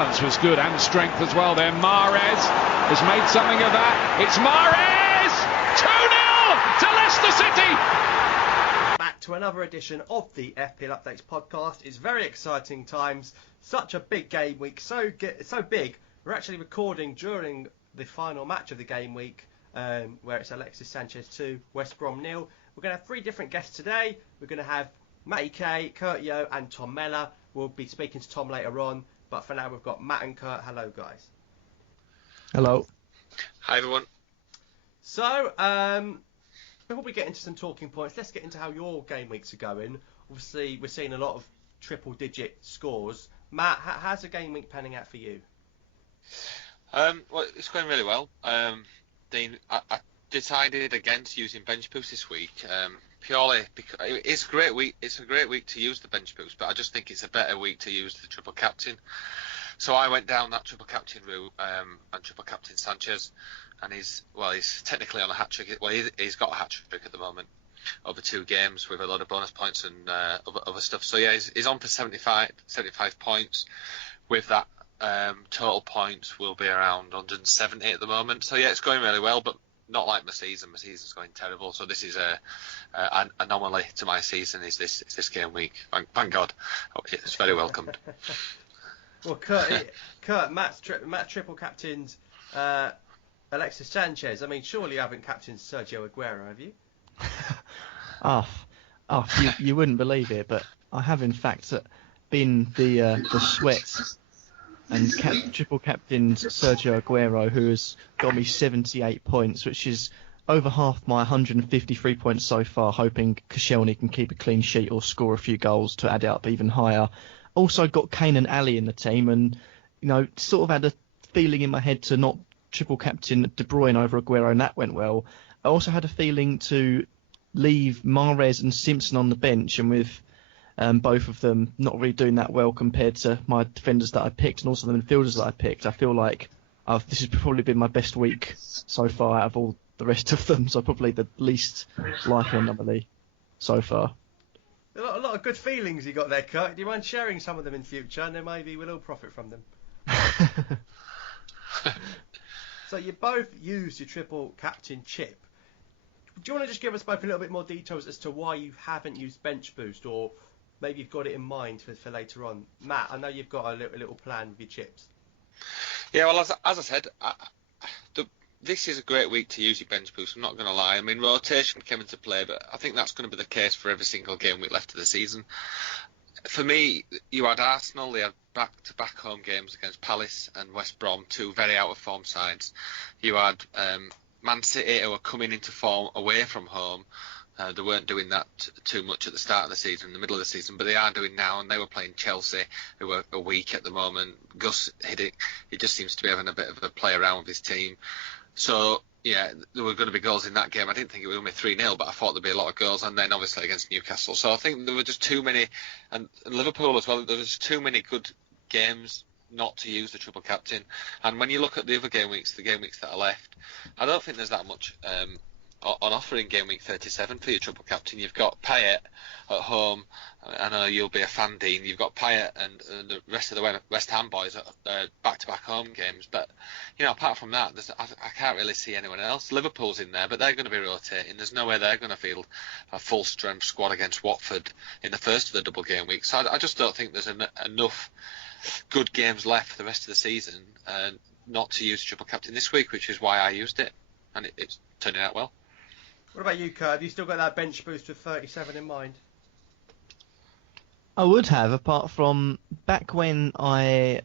Balance was good and strength as well there. Mahrez has made something of that. It's Mahrez! 2-0 to Leicester City! Back to another edition of the FPL Updates podcast. It's very exciting times. Such a big game week. So big, we're actually recording during the final match of the game week, where it's Alexis Sanchez 2, West Brom 0. We're going to have 3 different guests today. We're going to have Matty K, Kurt Yo and Tom Mellor. We'll be speaking to Tom later on. But for now, we've got Matt and Kurt. Hello, guys. Hello. Hi, everyone. So, before we get into some talking points, let's get into how your game weeks are going. Obviously, we're seeing a lot of triple-digit scores. Matt, how's the game week panning out for you? Well, it's going really well. Dean, I decided against using bench boost this week, purely because it's a great week. It's a great week to use the bench boost, but I just think it's a better week to use the triple captain. So I went down that triple captain route and triple captain Sanchez, and he's technically on a hat trick. Well, he's got a hat trick at the moment over 2 games with a lot of bonus points and other stuff. So yeah, he's on for 75 points. With that, total points will be around 170 at the moment. So yeah, it's going really well, but not like my season. My season's going terrible. So this is an anomaly to my season. Is this game week? Thank God, it's very welcomed. Well, Kurt, Matt triple captained Alexis Sanchez. I mean, surely you haven't captained Sergio Aguero, have you? You wouldn't believe it, but I have in fact been the sweat and triple captained Sergio Aguero, who has got me 78 points, which is over half my 153 points so far, hoping Koscielny can keep a clean sheet or score a few goals to add it up even higher. Also got Kane and Ali in the team, and sort of had a feeling in my head to not triple captain De Bruyne over Aguero, and that went well. I also had a feeling to leave Mahrez and Simpson on the bench, and with both of them not really doing that well compared to my defenders that I picked and also the midfielders that I picked, I feel like this has probably been my best week so far out of all the rest of them, so probably the least likely anomaly so far. A lot of good feelings you got there, Kurt. Do you mind sharing some of them in future, and then maybe we'll all profit from them? So you both used your triple captain chip. Do you want to just give us both a little bit more details as to why you haven't used bench boost, or maybe you've got it in mind for later on? Matt, I know you've got a little plan with your chips. Yeah, well, as I said, this is a great week to use your bench boost. I'm not going to lie. I mean, rotation came into play, but I think that's going to be the case for every single game week left of the season. For me, you had Arsenal. They had back-to-back home games against Palace and West Brom, 2 very out-of-form sides. You had Man City, who were coming into form away from home. They weren't doing that too much at the start of the season, in the middle of the season, but they are doing now, and they were playing Chelsea, who are weak at the moment. Gus Hiddink, he just seems to be having a bit of a play around with his team. So, yeah, there were going to be goals in that game. I didn't think it was only 3-0, but I thought there'd be a lot of goals, and then obviously against Newcastle. So I think there were just too many, and Liverpool as well, there was too many good games not to use the triple captain. And when you look at the other game weeks, the game weeks that are left, I don't think there's that much on offer in game week 37 for your triple captain. You've got Payet at home. I know you'll be a fan, Dean. You've got Payet and the rest of the West Ham boys at back-to-back home games. But, apart from that, I can't really see anyone else. Liverpool's in there, but they're going to be rotating. There's no way they're going to field a full-strength squad against Watford in the first of the double game week. So I just don't think there's enough good games left for the rest of the season not to use triple captain this week, which is why I used it. And it's turning out well. What about you, Kurt? Have you still got that bench boost with 37 in mind? I would have, apart from back when I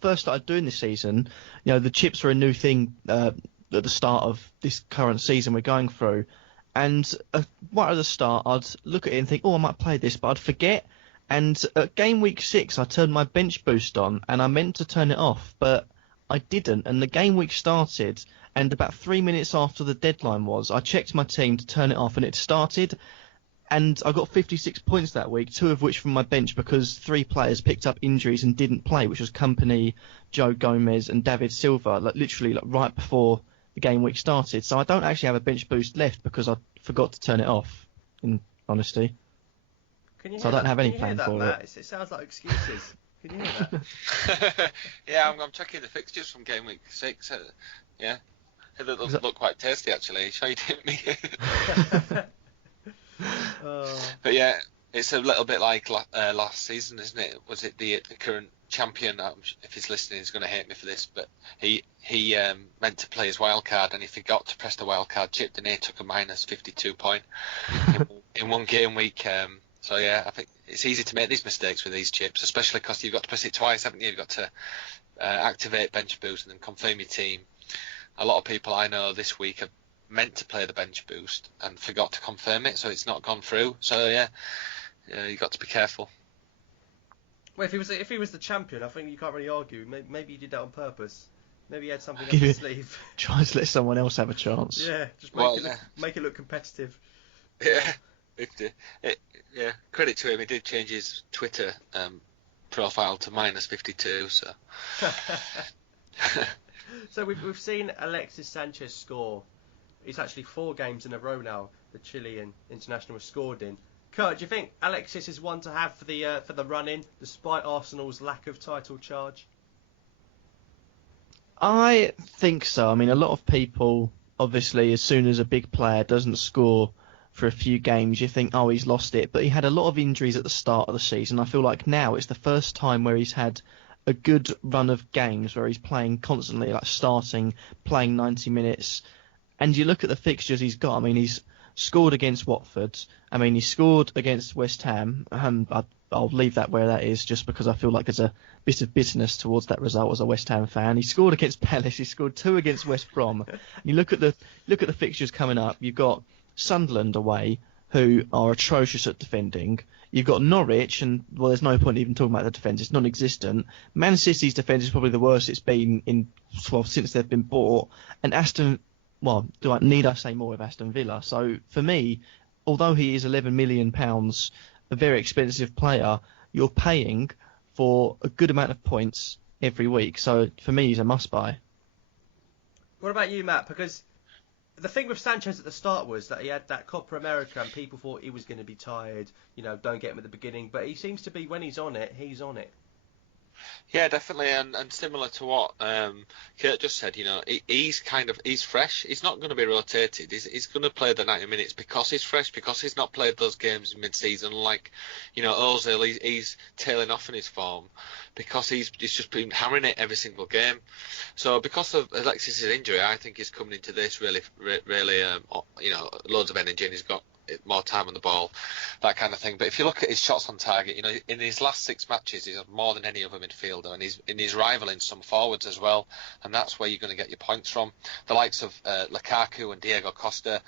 first started doing this season. The chips were a new thing at the start of this current season we're going through, and right at the start I'd look at it and think, I might play this, but I'd forget. And at game week 6 I turned my bench boost on, and I meant to turn it off, but I didn't, and the game week started, and about 3 minutes after the deadline I checked my team to turn it off, and it started, and I got 56 points that week, 2 of which from my bench because 3 players picked up injuries and didn't play, which was Company, Joe Gomez and David Silva, literally right before the game week started. So I don't actually have a bench boost left because I forgot to turn it off, in honesty. So I don't have any plan for it. It sounds like excuses. Can you hear that? Yeah, I'm checking the fixtures from Gameweek 6. Yeah, they look quite tasty actually. Sure you didn't me. But yeah, it's a little bit like last season, isn't it? Was it the current champion? If he's listening, he's going to hate me for this, but he meant to play his wild card and he forgot to press the wild card chip, and he took a minus 52 point in one game week. So yeah, I think it's easy to make these mistakes with these chips, especially because you've got to press it twice, haven't you? You've got to activate bench boost and then confirm your team. A lot of people I know this week have meant to play the bench boost and forgot to confirm it, so it's not gone through. So yeah, you've got to be careful. Well, if he was the champion, I think you can't really argue. Maybe he did that on purpose. Maybe he had something up his sleeve. Try to let someone else have a chance. Yeah, just make it look competitive. Yeah. Yeah, credit to him. He did change his Twitter profile to minus 52. So, so we've seen Alexis Sanchez score. It's actually 4 games in a row now. The Chilean international has scored in. Kurt, do you think Alexis is one to have for the run-in, despite Arsenal's lack of title charge? I think so. I mean, a lot of people, obviously, as soon as a big player doesn't score for a few games, you think, oh, he's lost it. But he had a lot of injuries at the start of the season. I feel like now it's the first time where he's had a good run of games where he's playing constantly, like starting, playing 90 minutes. And you look at the fixtures he's got. I mean, he's scored against Watford. I mean, he scored against West Ham. I'll leave that where that is, just because I feel like there's a bit of bitterness towards that result as a West Ham fan. He scored against Palace. He scored 2 against West Brom. You look at the fixtures coming up. You've got Sunderland away, who are atrocious at defending. You've got Norwich, and well, there's no point even talking about the defence. It's non-existent. Man City's defence is probably the worst it's been since they've been bought. And need I say more of Aston Villa? So for me, although he is £11 million, a very expensive player, you're paying for a good amount of points every week. So for me, he's a must-buy. What about you, Matt? Because the thing with Sanchez at the start was that he had that Copa America and people thought he was going to be tired, don't get him at the beginning. But he seems to be, when he's on it, he's on it. Yeah, definitely, and similar to what Kurt just said, he's fresh. He's not going to be rotated. He's going to play the 90 minutes because he's fresh, because he's not played those games mid-season like, Ozil. He's tailing off in his form because he's just been hammering it every single game. So because of Alexis' injury, I think he's coming into this really, loads of energy, and he's got more time on the ball, that kind of thing. But if you look at his shots on target, in his last 6 matches, he's had more than any other midfielder, and he's rivaling some forwards as well, and that's where you're going to get your points from. The likes of Lukaku and Diego Costa,